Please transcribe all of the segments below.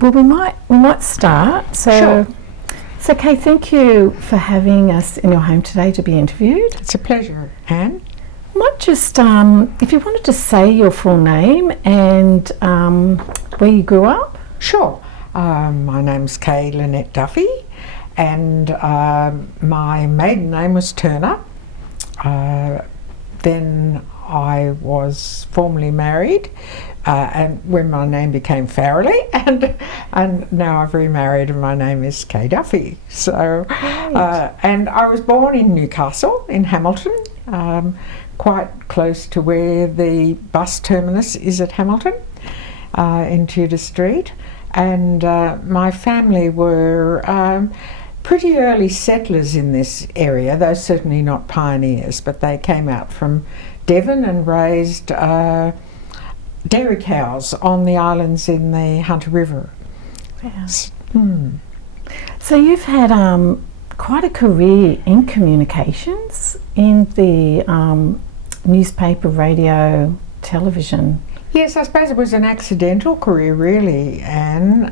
Well, we might start. Sure. So Kaye, thank you for having us in your home today to be interviewed. It's a pleasure, Anne. I might just, if you wanted to say your full name and where you grew up. Sure. My name's Kaye Duffy, and my maiden name was Turner. Then I was formally married, and when my name became Farrelly, and now I've remarried, and my name is Kaye Duffy. So, and I was born in Newcastle, in Hamilton, quite close to where the bus terminus is at Hamilton, in Tudor Street. And my family were pretty early settlers in this area, though certainly not pioneers, but they came out from Devon and raised dairy cows on the islands in the Hunter River. Wow. So you've had quite a career in communications, in the newspaper, radio, television. Yes, I suppose it was an accidental career, really, Anne.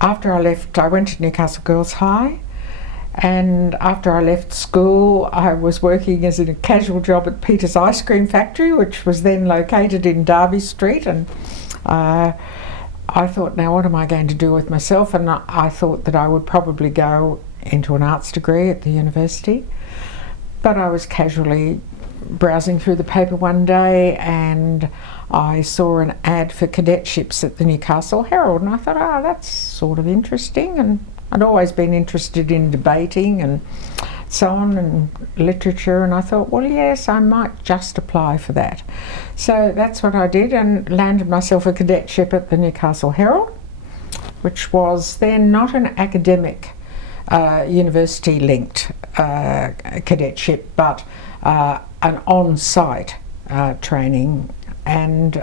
After I left, I went to Newcastle Girls High, and after I left school, I was working as a casual job at Peter's Ice Cream Factory, which was then located in Derby Street, and I thought, now what am I going to do with myself? And I thought that I would probably go into an arts degree at the university, but I was casually browsing through the paper one day and I saw an ad for cadetships at the Newcastle Herald, and I thought, that's sort of interesting, and I'd always been interested in debating and so on, and literature, and I thought, well, yes, I might just apply for that. So that's what I did, and landed myself a cadetship at the Newcastle Herald, which was then not an academic university linked cadetship, but an on-site training, and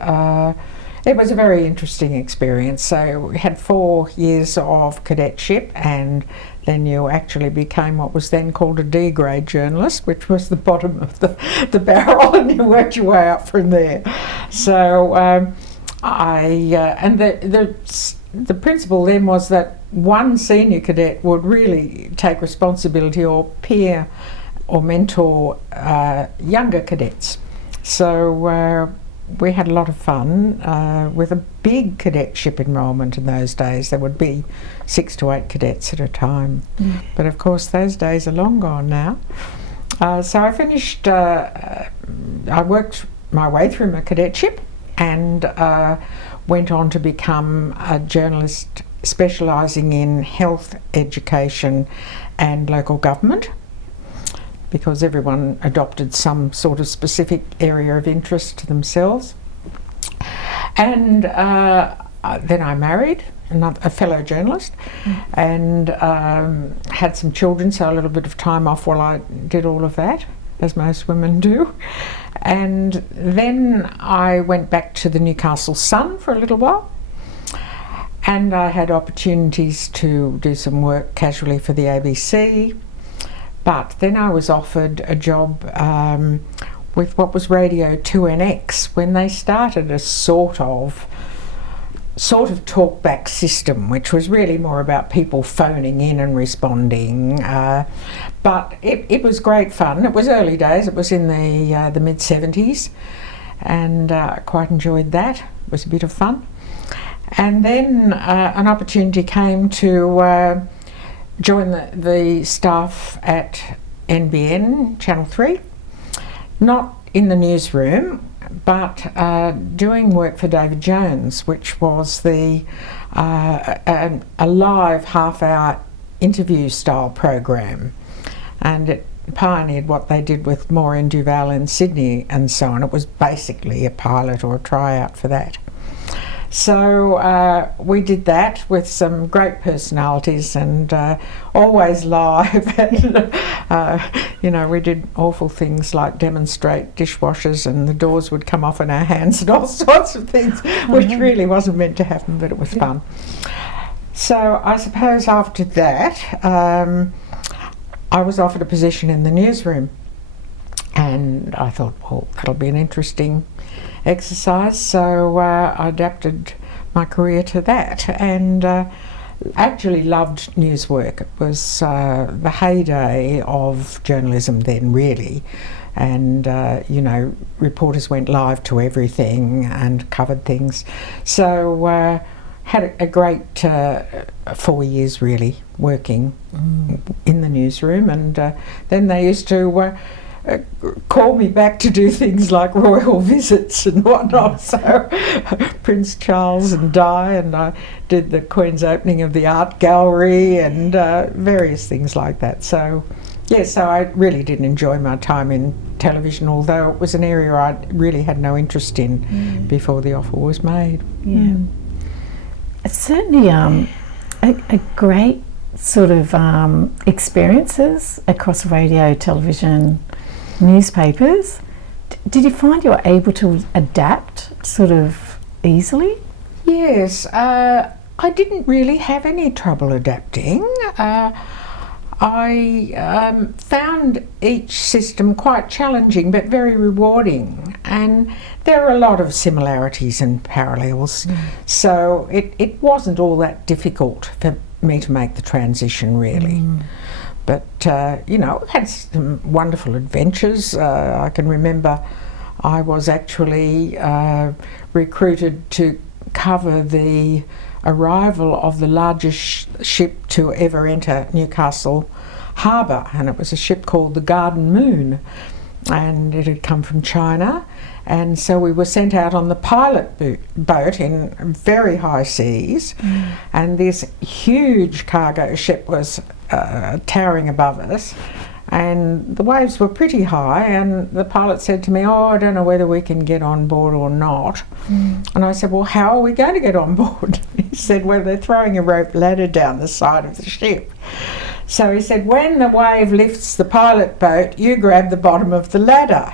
it was a very interesting experience. So we had 4 years of cadetship, and then you actually became what was then called a D-grade journalist, which was the bottom of the barrel, and you worked your way up from there. So and the principle then was that one senior cadet would really take responsibility or peer or mentor younger cadets. So we had a lot of fun with a big cadetship enrolment in those days. There would be 6 to 8 cadets at a time. But of course those days are long gone now. So I finished, I worked my way through my cadetship and went on to become a journalist specialising in health, education and local government, because everyone adopted some sort of specific area of interest to themselves. And then I married a fellow journalist and had some children, so a little bit of time off while I did all of that, as most women do. And then I went back to the Newcastle Sun for a little while, and I had opportunities to do some work casually for the ABC. But then I was offered a job with what was Radio 2NX when they started a sort of talkback system, which was really more about people phoning in and responding. But it was great fun. It was early days. It was in the mid-70s, and I quite enjoyed that. It was a bit of fun. And then an opportunity came to join the staff at NBN Channel 3, not in the newsroom, but doing work for David Jones, which was a live half-hour interview style program, and it pioneered what they did with Maureen Duval in Sydney and so on. It was basically a pilot or a tryout for that. So we did that with some great personalities, and always live. And we did awful things like demonstrate dishwashers, and the doors would come off in our hands, and all sorts of things, which really wasn't meant to happen, but it was fun. So I suppose after that, I was offered a position in the newsroom, and I thought, well, that'll be an interesting exercise. So I adapted my career to that, and actually loved news work. It was the heyday of journalism then, really, and you know, reporters went live to everything and covered things. So had a great 4 years really working in the newsroom, and then they used to call me back to do things like royal visits and whatnot. So Prince Charles and Di, and I did the Queen's opening of the art gallery and various things like that. So yeah, so I really did enjoy my time in television, although it was an area I really had no interest in before the offer was made. Yeah. It's certainly a great sort of experiences across radio, television, newspapers. Did you find you were able to adapt sort of easily? Yes, I didn't really have any trouble adapting. I found each system quite challenging but very rewarding, and there are a lot of similarities and parallels, so it wasn't all that difficult for me to make the transition really. But you know, had some wonderful adventures. I can remember I was actually recruited to cover the arrival of the largest ship to ever enter Newcastle harbour, and it was a ship called the Garden Moon, and it had come from China, and so we were sent out on the pilot boat in very high seas, and this huge cargo ship was towering above us, and the waves were pretty high, and the pilot said to me, "Oh, I don't know whether we can get on board or not." And I said, "Well, how are we going to get on board?" He said, "Well, they're throwing a rope ladder down the side of the ship." So he said, "When the wave lifts the pilot boat, you grab the bottom of the ladder."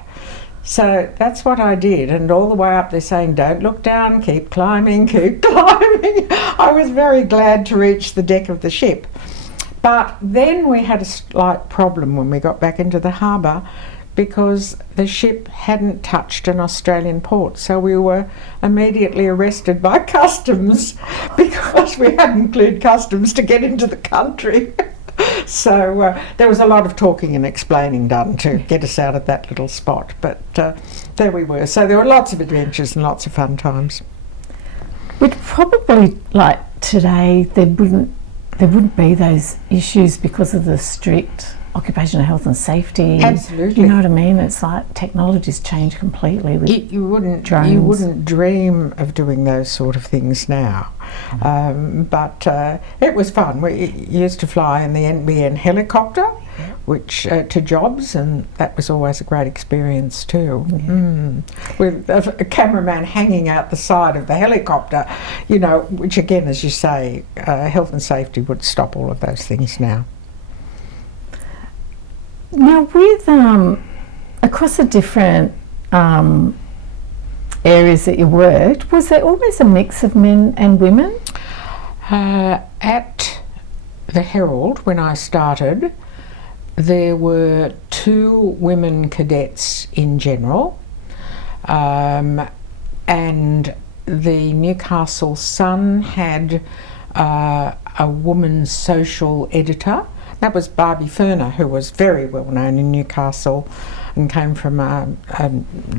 So that's what I did, and all the way up they're saying, "Don't look down, keep climbing, keep climbing." I was very glad to reach the deck of the ship. But then we had a slight problem when we got back into the harbour, because the ship hadn't touched an Australian port, so we were immediately arrested by customs because we hadn't cleared customs to get into the country. So there was a lot of talking and explaining done to get us out of that little spot, but there we were. So there were lots of adventures and lots of fun times. We'd probably, like today, there wouldn't be those issues because of the strict occupational health and safety. Absolutely. You know what I mean? It's like technology's changed completely with You wouldn't dream of doing those sort of things now. But it was fun. We used to fly in the NBN helicopter, which to jobs, and that was always a great experience too. With a cameraman hanging out the side of the helicopter, you know, which again, as you say, health and safety would stop all of those things now. Now, with across the different areas that you worked, was there always a mix of men and women? At the Herald, when I started, there were 2 women cadets in general, and the Newcastle Sun had a woman's social editor. That was Barbie Furner, who was very well known in Newcastle and came from a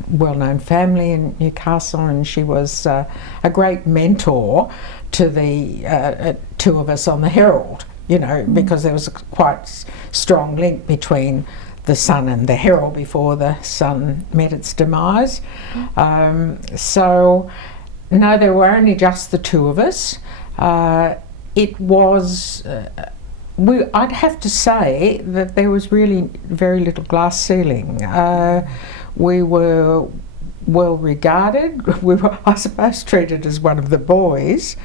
well-known family in Newcastle, and she was a great mentor to the 2 of us on the Herald, you know, because there was a quite strong link between the Sun and the Herald before the Sun met its demise. So, no, there were only just the 2 of us. It was... I'd have to say that there was really very little glass ceiling. We were well regarded. We were, I suppose, treated as one of the boys,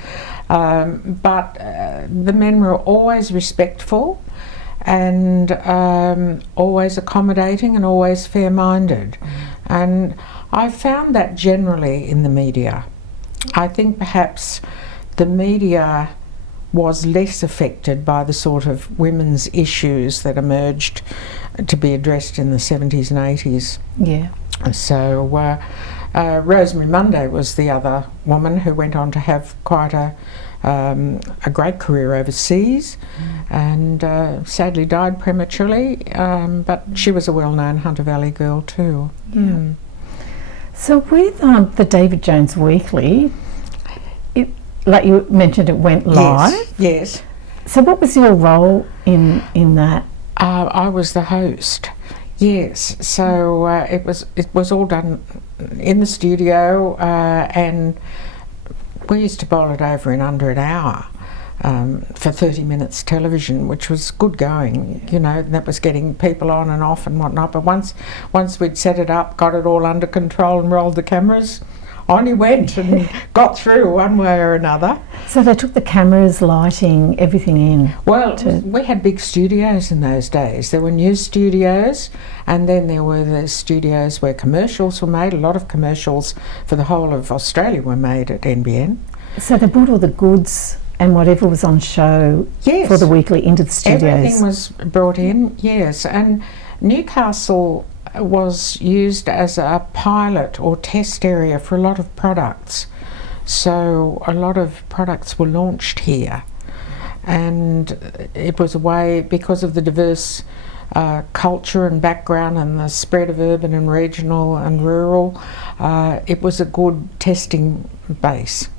but the men were always respectful and always accommodating and always fair-minded. And I found that generally in the media. I think perhaps the media was less affected by the sort of women's issues that emerged to be addressed in the 70s and 80s. Yeah. So Rosemary Monday was the other woman who went on to have quite a great career overseas, and sadly died prematurely, but she was a well-known Hunter Valley girl too. So with the David Jones Weekly, like you mentioned, it went live. Yes. So what was your role in that? I was the host. Yes. So it was all done in the studio, and we used to bowl it over in under an hour. For 30 minutes television, which was good going, you know, and that was getting people on and off and whatnot. But once we'd set it up, got it all under control and rolled the cameras, on he went and got through one way or another. So they took the cameras, lighting, everything in? Well, we had big studios in those days. There were news studios, and then there were the studios where commercials were made. A lot of commercials for the whole of Australia were made at NBN. So they brought all the goods and whatever was on show for the weekly into the studios? Everything was brought in, yes. And Newcastle was used as a pilot or test area for a lot of products. So a lot of products were launched here. And it was a way, because of the diverse culture and background and the spread of urban and regional and rural, it was a good testing base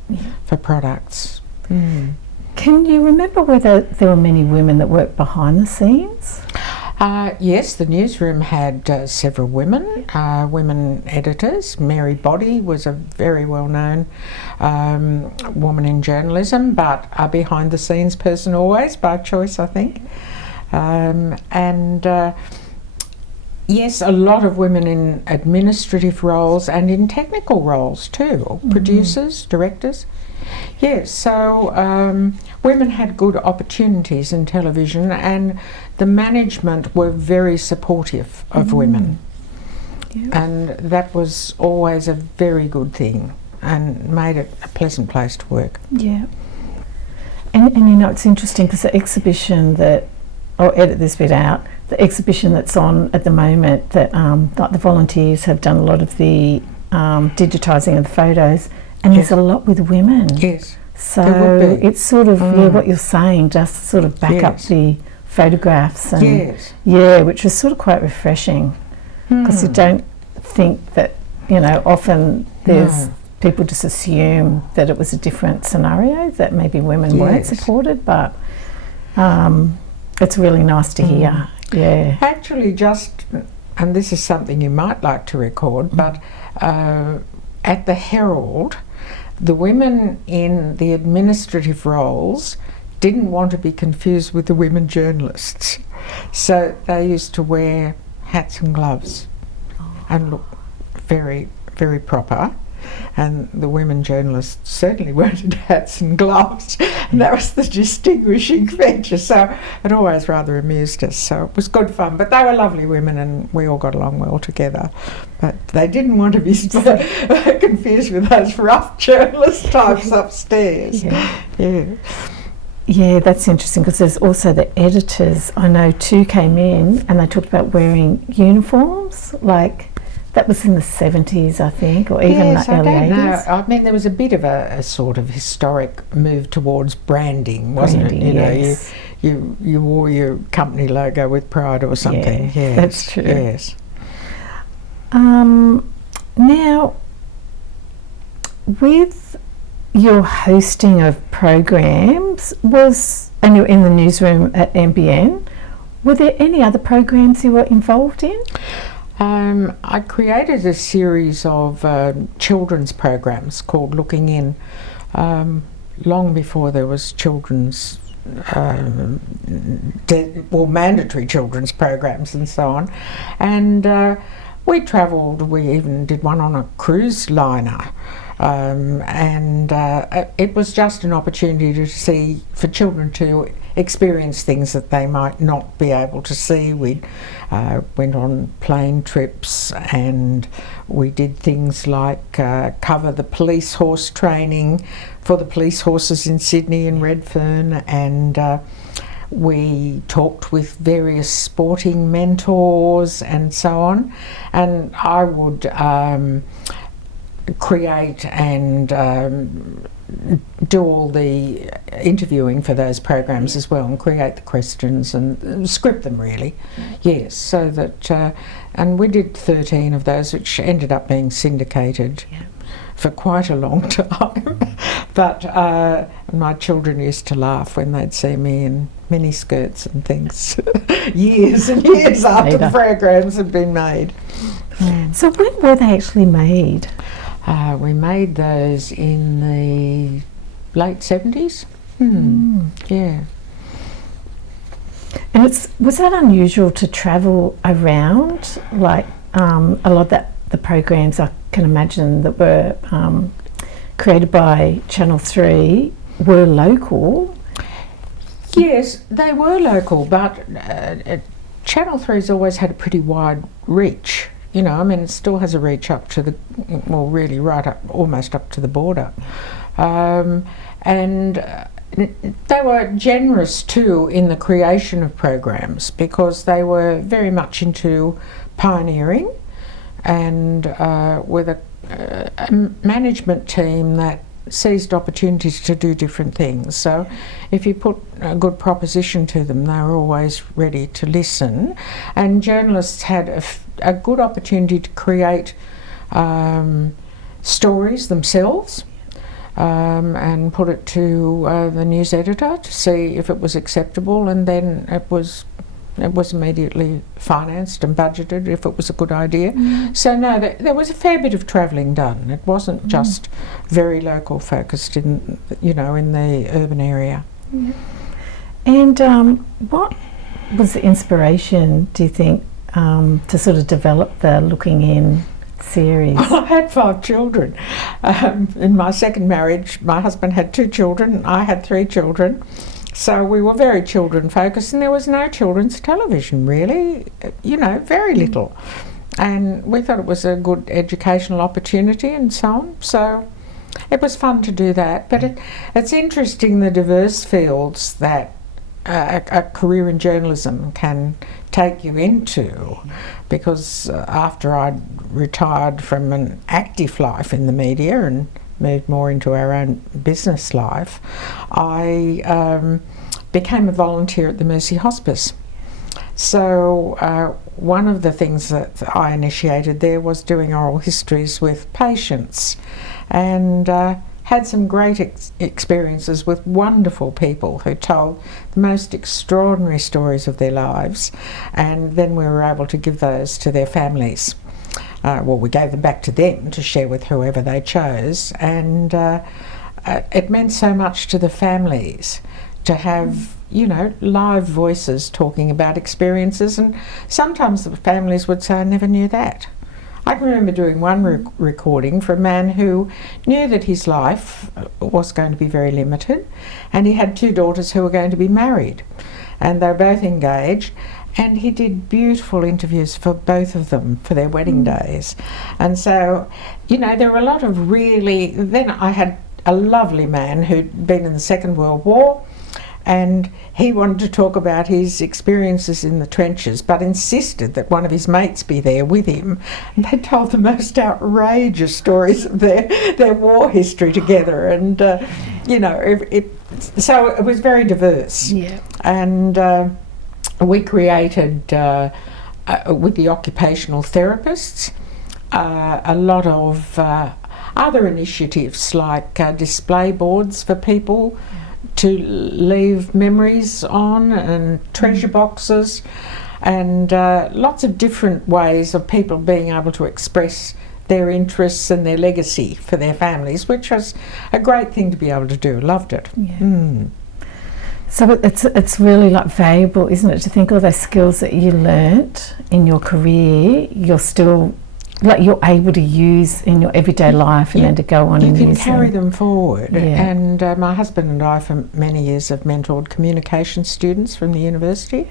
for products. Can you remember whether there were many women that worked behind the scenes? Yes, the newsroom had several women editors. Mary Boddy was a very well-known woman in journalism, but a behind-the-scenes person always, by choice, I think. Yes, a lot of women in administrative roles and in technical roles too, producers, directors. Yes, so women had good opportunities in television, and the management were very supportive of women. And that was always a very good thing and made it a pleasant place to work. Yeah. And you know, it's interesting because the exhibition that, I'll edit this bit out, the exhibition that's on at the moment, that like the volunteers have done a lot of the digitising of the photos, and there's a lot with women. Yes. So it's sort of, what you're saying, just sort of back up the photographs. And which was sort of quite refreshing, because you don't think that, you know, often there's people just assume that it was a different scenario, that maybe women weren't supported, but it's really nice to hear. Actually, just, and this is something you might like to record, but at the Herald, the women in the administrative roles didn't want to be confused with the women journalists, so they used to wear hats and gloves and look very, very proper. And the women journalists certainly weren't in hats and gloves, and that was the distinguishing feature. So it always rather amused us. So it was good fun. But they were lovely women, and we all got along well together. But they didn't want to be confused with those rough journalist types upstairs. Yeah, that's interesting, because there's also the editors. I know two came in and they talked about wearing uniforms, like that was in the 70s, I think, or even the early 80s. I mean, there was a bit of a sort of historic move towards branding, wasn't it? You know, you wore your company logo with pride or something. Yeah, that's true. Yes. Now, with your hosting of programs, and you're in the newsroom at NBN, were there any other programs you were involved in? I created a series of children's programs called Looking In, long before there was children's, mandatory children's programs and so on. And we travelled, we even did one on a cruise liner. It was just an opportunity to see, for children to experience things that they might not be able to see. We went on plane trips, and we did things like cover the police horse training for the police horses in Sydney and Redfern, and we talked with various sporting mentors and so on. And I would create and do all the interviewing for those programs as well, and create the questions and script them really. Yes, so that and we did 13 of those, which ended up being syndicated for quite a long time. But my children used to laugh when they'd see me in miniskirts and things years and years after the programs had been made. So when were they actually made? We made those in the late 70s. Yeah. And was that unusual to travel around? Like a lot of the programs I can imagine that were created by Channel 3 were local. Yes, they were local, but Channel 3's always had a pretty wide reach. You know, I mean, it still has a reach up to the, well, really right up, almost up to the border. And they were generous too in the creation of programs, because they were very much into pioneering, and with a management team that seized opportunities to do different things. So if you put a good proposition to them, they were always ready to listen. And journalists had a good opportunity to create stories themselves, and put it to the news editor to see if it was acceptable, and then it was immediately financed and budgeted if it was a good idea. So no, there was a fair bit of travelling done. It wasn't just very local focused in, you know, in the urban area. And what was the inspiration, do you think, to sort of develop the Looking In series? Well, I had 5 children. In my second marriage, my husband had 2 children, I had 3 children. So we were very children focused, and there was no children's television really, you know, very little. And we thought it was a good educational opportunity and so on. So it was fun to do that. But it's interesting, the diverse fields that a career in journalism can take you into, because after I'd retired from an active life in the media and moved more into our own business life, I became a volunteer at the Mercy Hospice. So one of the things that I initiated there was doing oral histories with patients, and had some great experiences with wonderful people who told the most extraordinary stories of their lives, and then we were able to give those to their families. Well, we gave them back to them to share with whoever they chose, and it meant so much to the families to have, you know, live voices talking about experiences, and sometimes the families would say, I never knew that. I can remember doing one recording for a man who knew that his life was going to be very limited, and he had 2 daughters who were going to be married, and they were both engaged. And he did beautiful interviews for both of them for their wedding days. And so, you know, there were a lot of really... Then I had a lovely man who'd been in the Second World War, and he wanted to talk about his experiences in the trenches, but insisted that one of his mates be there with him. And they told the most outrageous stories of their war history together. And, you know, so it was very diverse. Yeah. And... we created, with the occupational therapists, a lot of other initiatives like display boards for people to leave memories on, and treasure boxes, and lots of different ways of people being able to express their interests and their legacy for their families, which was a great thing to be able to do. Loved it. Yeah. So it's really like valuable, isn't it, to think all those skills that you learnt in your career, you're still, like, you're able to use in your everyday life, and then to go on and use them. You can carry them forward. And my husband and I for many years have mentored communication students from the university,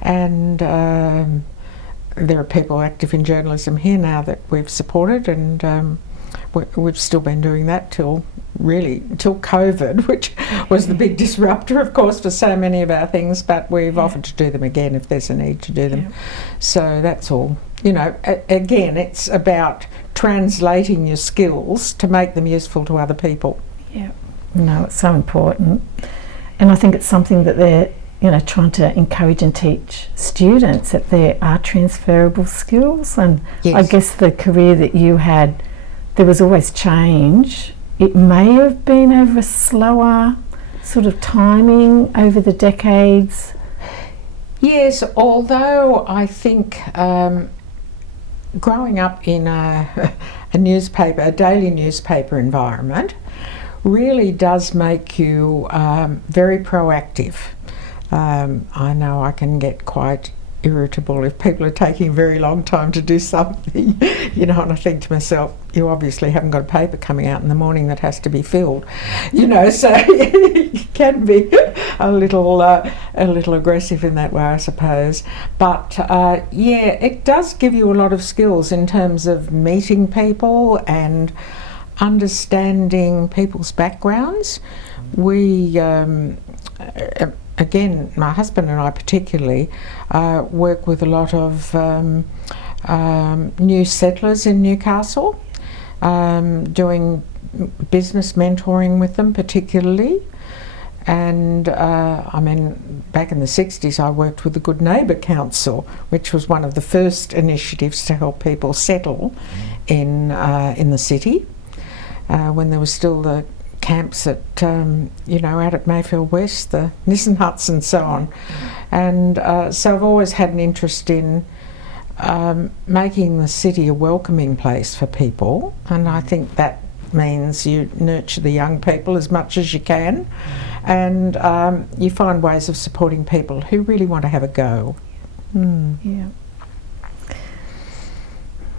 and there are people active in journalism here now that we've supported, and we've still been doing that till COVID, which was the big disruptor, of course, for so many of our things, but we've offered to do them again if there's a need to do them. So that's all you know, again, it's about translating your skills to make them useful to other people. Yeah, no, it's so important. And I think it's something that they're, you know, trying to encourage and teach students, that there are transferable skills. And Yes. I guess the career that you had, there was always change. It may have been over a slower sort of timing over the decades. Yes, although I think growing up in a newspaper, a daily newspaper environment, really does make you very proactive. I know I can get quite irritable if people are taking a very long time to do something, you know, and I think to myself, you obviously haven't got a paper coming out in the morning that has to be filled, you know, so it can be a little aggressive in that way, I suppose. But yeah, it does give you a lot of skills in terms of meeting people and understanding people's backgrounds. We again, my husband and I particularly work with a lot of new settlers in Newcastle, doing business mentoring with them particularly. And I mean, back in the 60s I worked with the Good Neighbour Council, which was one of the first initiatives to help people settle in the city, when there was still the camps at, you know, out at Mayfield West, the Nissen huts and so on. And so I've always had an interest in making the city a welcoming place for people, and I think that means you nurture the young people as much as you can, and you find ways of supporting people who really want to have a go. Yeah.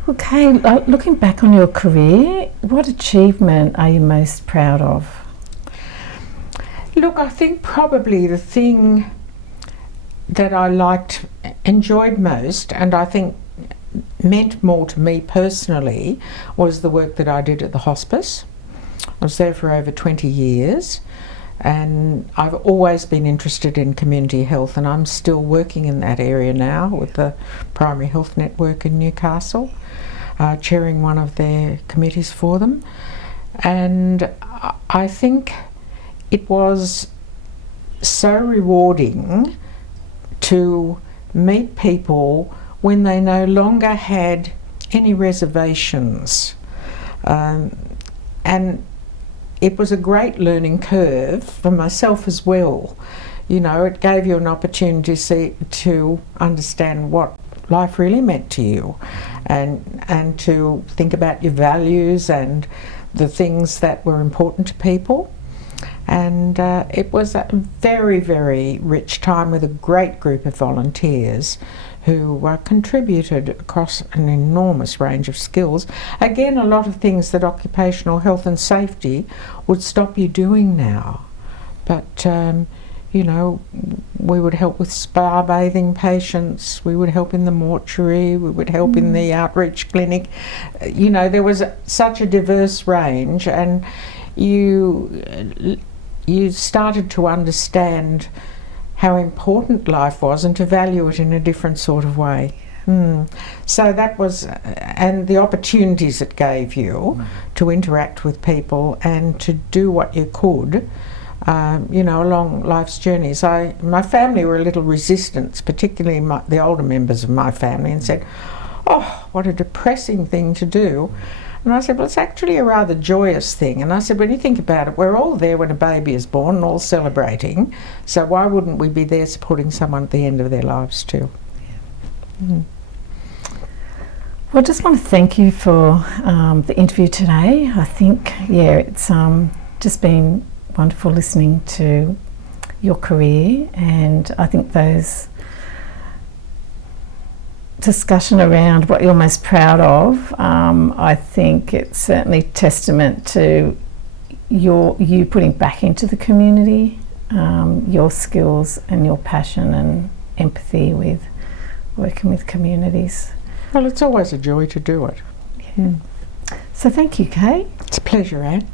Okay, looking back on your career, what achievement are you most proud of? Look, I think probably the thing that I enjoyed most, and I think meant more to me personally, was the work that I did at the hospice. I was there for over 20 years, and I've always been interested in community health, and I'm still working in that area now with the Primary Health Network in Newcastle, chairing one of their committees for them. And I think it was so rewarding to meet people when they no longer had any reservations. And it was a great learning curve for myself as well. You know, it gave you an opportunity to understand what life really meant to you, and to think about your values and the things that were important to people. And it was a very, very rich time with a great group of volunteers who contributed across an enormous range of skills. Again, a lot of things that occupational health and safety would stop you doing now. But, you know, we would help with spa bathing patients, we would help in the mortuary, we would help in the outreach clinic. You know, there was such a diverse range, and you started to understand how important life was and to value it in a different sort of way. So that was, and the opportunities it gave you to interact with people and to do what you could, you know, along life's journeys. My family were a little resistant, particularly the older members of my family, and said, "Oh, what a depressing thing to do." And I said, well, it's actually a rather joyous thing. And I said, when you think about it, we're all there when a baby is born and all celebrating. So why wouldn't we be there supporting someone at the end of their lives too? Well, I just want to thank you for the interview today. I think, yeah, it's just been wonderful listening to your career, and I think those discussion around what you're most proud of, I think it's certainly testament to you putting back into the community, your skills and your passion and empathy with working with communities. Well, it's always a joy to do it. Yeah. So thank you, Kaye. It's a pleasure, Anne.